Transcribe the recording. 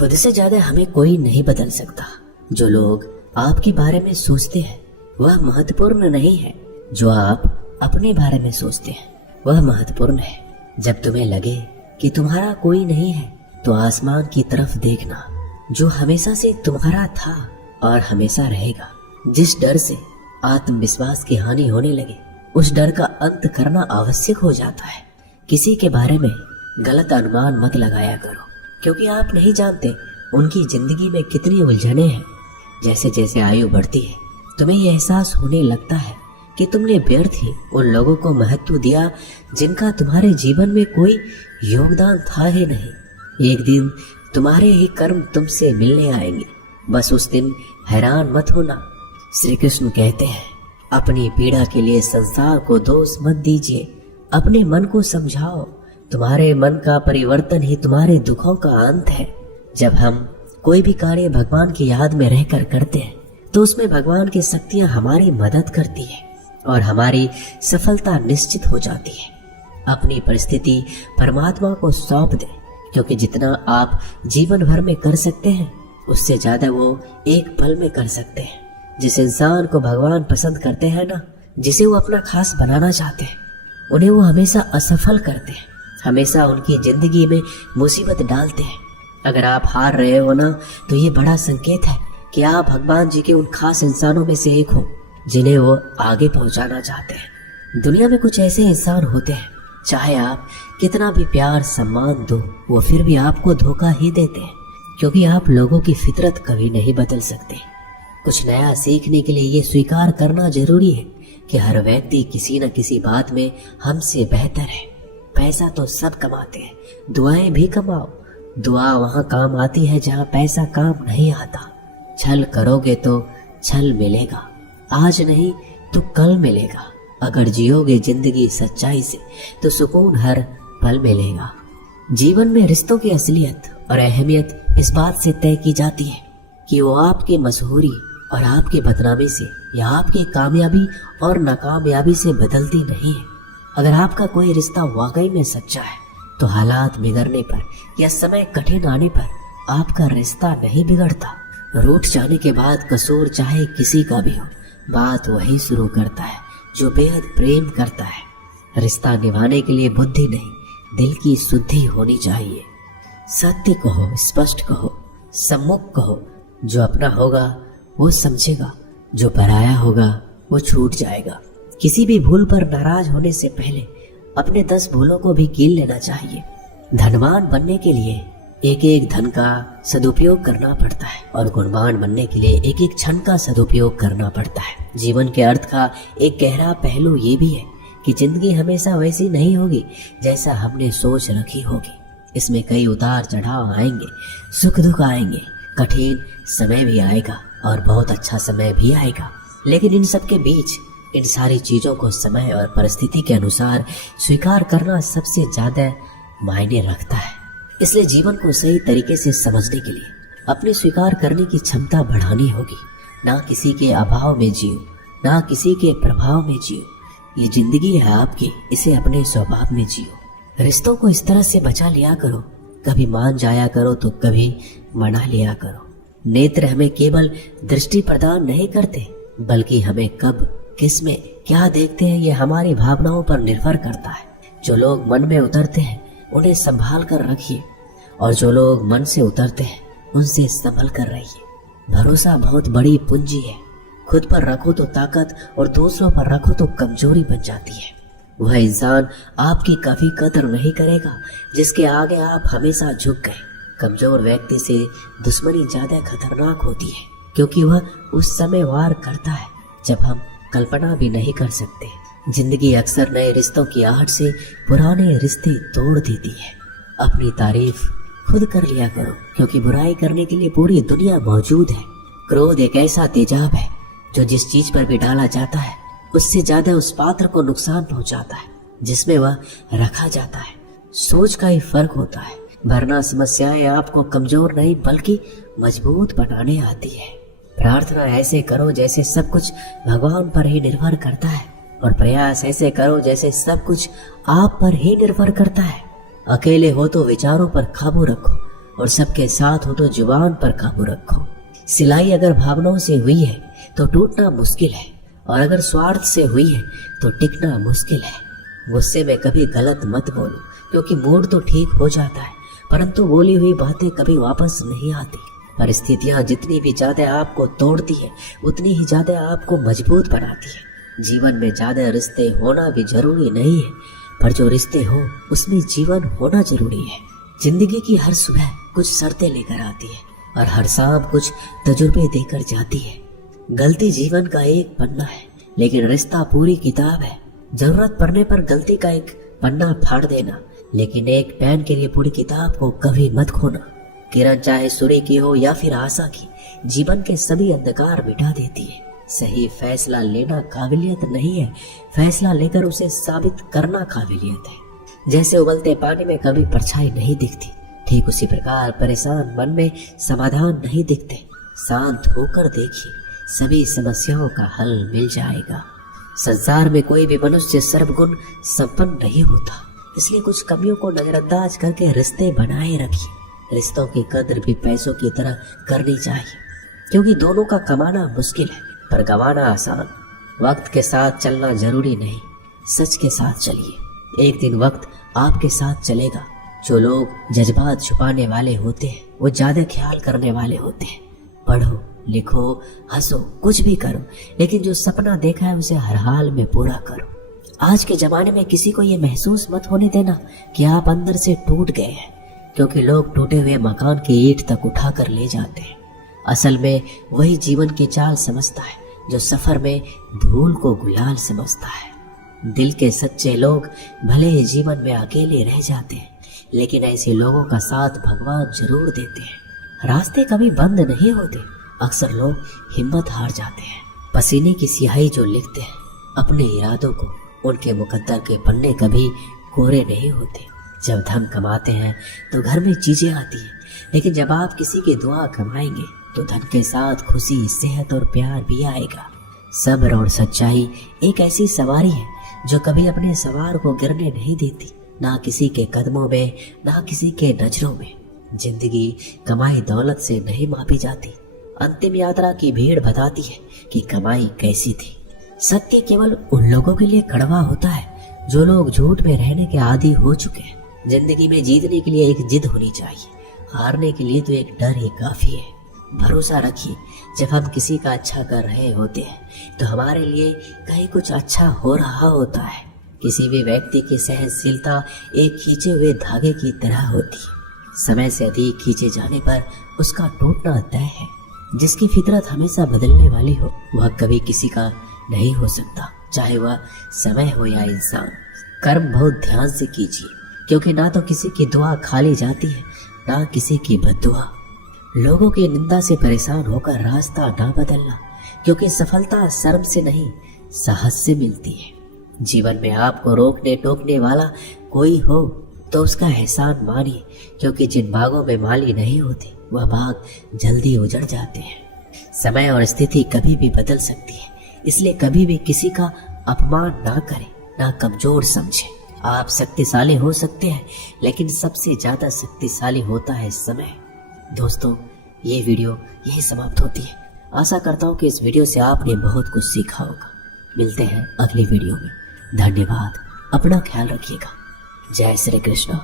खुद से ज्यादा हमें कोई नहीं बदल सकता। जो लोग आपके बारे में सोचते हैं वह महत्वपूर्ण नहीं है, जो आप अपने बारे में सोचते हैं वह महत्वपूर्ण है। जब तुम्हें लगे कि तुम्हारा कोई नहीं है तो आसमान की तरफ देखना, जो हमेशा से तुम्हारा था और हमेशा रहेगा। जिस डर से आत्मविश्वास की हानि होने लगे उस डर का अंत करना आवश्यक हो जाता है। किसी के बारे में गलत अनुमान मत लगाया करो, क्योंकि आप नहीं जानते उनकी जिंदगी में कितनी उलझने हैं। जैसे जैसे आयु बढ़ती है तुम्हें यह एहसास होने लगता है कि तुमने व्यर्थ ही उन लोगों को महत्व दिया जिनका तुम्हारे जीवन में कोई योगदान था ही नहीं। एक दिन तुम्हारे ही कर्म तुमसे मिलने आएंगे, बस उस दिन हैरान मत होना। श्री कृष्ण कहते हैं, अपनी पीड़ा के लिए संसार को दोष मत दीजिए, अपने मन को समझाओ। तुम्हारे मन का परिवर्तन ही तुम्हारे दुखों का अंत है। जब हम कोई भी कार्य भगवान की याद में रहकर करते हैं तो उसमें भगवान की शक्तियां हमारी मदद करती है और हमारी सफलता निश्चित हो जाती है। अपनी परिस्थिति परमात्मा को सौंप दें, क्योंकि जितना आप जीवन भर में कर सकते हैं उससे ज्यादा वो एक पल में कर सकते हैं। जिस इंसान को भगवान पसंद करते हैं ना, जिसे वो अपना खास बनाना चाहते हैं, उन्हें वो हमेशा असफल करते हैं, हमेशा उनकी जिंदगी में मुसीबत डालते हैं। अगर आप हार रहे हो ना तो ये बड़ा संकेत है कि आप भगवान जी के उन खास इंसानों में से एक हो जिन्हें वो आगे पहुंचाना चाहते हैं। दुनिया में कुछ ऐसे इंसान होते हैं, चाहे आप कितना भी प्यार सम्मान दो वो फिर भी आपको धोखा ही देते हैं, क्योंकि आप लोगों की फितरत कभी नहीं बदल सकते। कुछ नया सीखने के लिए ये स्वीकार करना जरूरी है कि हर व्यक्ति किसी न किसी बात में हमसे बेहतर है। पैसा तो सब कमाते हैं, दुआएं भी कमाओ। दुआ वहाँ काम आती है जहाँ पैसा काम नहीं आता। छल करोगे तो छल मिलेगा, आज नहीं तो कल मिलेगा। अगर जियोगे जिंदगी सच्चाई से तो सुकून हर पल मिलेगा। जीवन में रिश्तों की असलियत और अहमियत इस बात से तय की जाती है कि वो आपके मशहूरी और आपके बदनामी से या आपकी कामयाबी और नाकामयाबी से बदलती नहीं है। अगर आपका कोई रिश्ता वाकई में सच्चा है तो हालात बिगड़ने पर या समय कठिन आने पर आपका रिश्ता नहीं बिगड़ता। रूठ जाने के बाद कसूर चाहे किसी का भी हो, बात वही शुरू करता है जो बेहद प्रेम करता है। रिश्ता निभाने के लिए बुद्धि नहीं, दिल की शुद्धि होनी चाहिए। सत्य कहो, स्पष्ट कहो, सम्मुख कहो। जो अपना होगा वो समझेगा, जो पराया होगा वो छूट जाएगा। किसी भी भूल पर नाराज होने से पहले अपने 10 भूलों को भी गिन लेना चाहिए। धनवान बनने के लिए एक एक धन का सदुपयोग करना पड़ता है और गुणवान बनने के लिए एक एक क्षण का सदुपयोग करना पड़ता है। जीवन के अर्थ का एक गहरा पहलू ये भी है कि जिंदगी हमेशा वैसी नहीं होगी जैसा हमने सोच रखी होगी। इसमें कई उतार चढ़ाव आएंगे, सुख दुख आएंगे, कठिन समय भी आएगा और बहुत अच्छा समय भी आएगा। लेकिन इन सब के बीच इन सारी चीजों को समय और परिस्थिति के अनुसार स्वीकार करना सबसे ज्यादा मायने रखता है। इसलिए जीवन को सही तरीके से समझने के लिए अपने स्वीकार करने की क्षमता बढ़ानी होगी। ना किसी के अभाव में जियो, ना किसी के प्रभाव में जियो। ये जिंदगी है आपकी, इसे अपने स्वभाव में जियो। रिश्तों को इस तरह से बचा लिया करो, कभी मान जाया करो तो कभी मना लिया करो। नेत्र हमें केवल दृष्टि प्रदान नहीं करते, बल्कि हमें कब किस में क्या देखते हैं ये हमारी भावनाओं पर निर्भर करता है। जो लोग मन में उतरते हैं उन्हें संभाल कर रखिए और जो लोग मन से उतरते हैं उनसे संभल कर रहिए। भरोसा बहुत बड़ी पूंजी है। खुद पर रखो तो ताकत और दूसरों पर रखो तो कमजोरी बन जाती है। वह इंसान आपकी कभी कदर नहीं करेगा जिसके आगे आप हमेशा झुक गए। कमजोर व्यक्ति से दुश्मनी ज्यादा खतरनाक होती है, क्योंकि वह उस समय वार करता है जब हम कल्पना भी नहीं कर सकते। जिंदगी अक्सर नए रिश्तों की आहट से पुराने रिश्ते तोड़ देती है। अपनी तारीफ खुद कर लिया करो, क्योंकि बुराई करने के लिए पूरी दुनिया मौजूद है। क्रोध एक ऐसा तेजाब है जो जिस चीज पर भी डाला जाता है उससे ज्यादा उस पात्र को नुकसान पहुंचाता है जिसमें वह रखा जाता है। सोच का ही फर्क होता है, वरना समस्याएं आपको कमजोर नहीं बल्कि मजबूत बनाने आती है। प्रार्थना ऐसे करो जैसे सब कुछ भगवान पर ही निर्भर करता है, और प्रयास ऐसे करो जैसे सब कुछ आप पर ही निर्भर करता है। अकेले हो तो विचारों पर काबू रखो और सबके साथ हो तो जुबान पर काबू रखो। सिलाई अगर भावनाओं से हुई है तो टूटना मुश्किल है, और अगर स्वार्थ से हुई है तो टिकना मुश्किल है। गुस्से में कभी गलत मत बोलो, क्योंकि मूड तो ठीक हो जाता है, परंतु बोली हुई बातें कभी वापस नहीं आती। परिस्थितियां जितनी भी ज्यादा आपको तोड़ती है, उतनी ही ज्यादा आपको मजबूत बनाती है। जीवन में ज्यादा रिश्ते होना भी जरूरी नहीं है, पर जो रिश्ते हो उसमें जीवन होना जरूरी है। जिंदगी की हर सुबह कुछ शर्तें लेकर आती है, और हर शाम कुछ तजुर्बे देकर जाती है। गलती जीवन का एक पन्ना है, लेकिन रिश्ता पूरी किताब है। जरूरत पड़ने पर गलती का एक पन्ना फाड़ देना, लेकिन एक पेन के लिए पूरी किताब को कभी मत खोना। किरण चाहे सूर्य की हो या फिर आशा की, जीवन के सभी अंधकार मिटा देती है। सही फैसला लेना काबिलियत नहीं है, फैसला लेकर उसे साबित करना काबिलियत है। जैसे उबलते पानी में कभी परछाई नहीं दिखती, ठीक उसी प्रकार परेशान मन में समाधान नहीं दिखते। शांत होकर देखिए, सभी समस्याओं का हल मिल जाएगा। संसार में कोई भी मनुष्य सर्वगुण संपन्न नहीं होता, इसलिए कुछ कमियों को नजरअंदाज करके रिश्ते बनाए रखिए। रिश्तों की कद्र भी पैसों की तरह करनी चाहिए, क्योंकि दोनों का कमाना मुश्किल है पर गंवाना आसान। वक्त के साथ चलना जरूरी नहीं, सच के साथ चलिए। एक दिन वक्त आपके साथ चलेगा। जो लोग जज्बात छुपाने वाले होते हैं, वो ज्यादा ख्याल करने वाले होते हैं। पढ़ो, लिखो, हंसो, कुछ भी करो, लेकिन जो सपना देखा है उसे हर हाल में पूरा करो। आज के जमाने में किसी को ये महसूस मत होने देना कि आप अंदर से टूट गए हैं, क्योंकि लोग टूटे हुए मकान की ईंट तक उठा कर ले जाते हैं। असल में वही जीवन की चाल समझता है जो सफर में धूल को गुलाल समझता है। दिल के सच्चे लोग भले ही जीवन में अकेले रह जाते हैं, लेकिन ऐसे लोगों का साथ भगवान जरूर देते हैं। रास्ते कभी बंद नहीं होते, अक्सर लोग हिम्मत हार जाते हैं। पसीने की स्याही जो लिखते हैं अपने इरादों को, उनके मुकद्दर के पन्ने कभी कोरे नहीं होते। जब धन कमाते हैं तो घर में चीजें आती हैं, लेकिन जब आप किसी की दुआ कमाएंगे तो धन के साथ खुशी, सेहत और प्यार भी आएगा। सब्र और सच्चाई एक ऐसी सवारी है जो कभी अपने सवार को गिरने नहीं देती, ना किसी के कदमों में, ना किसी के नजरों में। जिंदगी कमाई दौलत से नहीं मापी जाती। अंतिम यात्रा की भीड़ बताती है कि कमाई कैसी थी। सत्य केवल उन लोगों के लिए कड़वा होता है जो लोग झूठ में रहने के आदी हो चुके हैं। जिंदगी में जीतने के लिए एक जिद होनी चाहिए, हारने के लिए तो एक डर ही काफी है। भरोसा रखिए, जब हम किसी का अच्छा कर रहे होते हैं तो हमारे लिए कहीं कुछ अच्छा हो रहा होता है। किसी भी व्यक्ति की सहनशीलता एक खींचे हुए धागे की तरह होती है। समय से अधिक खींचे जाने पर उसका टूटना तय है। जिसकी फितरत हमेशा बदलने वाली हो, वह कभी किसी का नहीं हो सकता, चाहे वह समय हो या इंसान। कर्म बहुत ध्यान से कीजिए, क्योंकि ना तो किसी की दुआ खाली जाती है, ना किसी की बद्दुआ। लोगों की निंदा से परेशान होकर रास्ता ना बदलना, क्योंकि सफलता शर्म से नहीं, साहस से मिलती है। जीवन में आपको रोकने टोकने वाला कोई हो तो उसका एहसान मानिए, क्योंकि जिन बागों में माली नहीं होते वह बाग जल्दी उजड़ जाते हैं। समय और स्थिति कभी भी बदल सकती है, इसलिए कभी भी किसी का अपमान ना करें, ना कमजोर समझें। आप शक्तिशाली हो सकते हैं, लेकिन सबसे ज्यादा शक्तिशाली होता है समय। दोस्तों, ये वीडियो यही समाप्त होती है। आशा करता हूँ कि इस वीडियो से आपने बहुत कुछ सीखा होगा। मिलते हैं अगली वीडियो में। धन्यवाद। अपना ख्याल रखिएगा। जय श्री कृष्ण।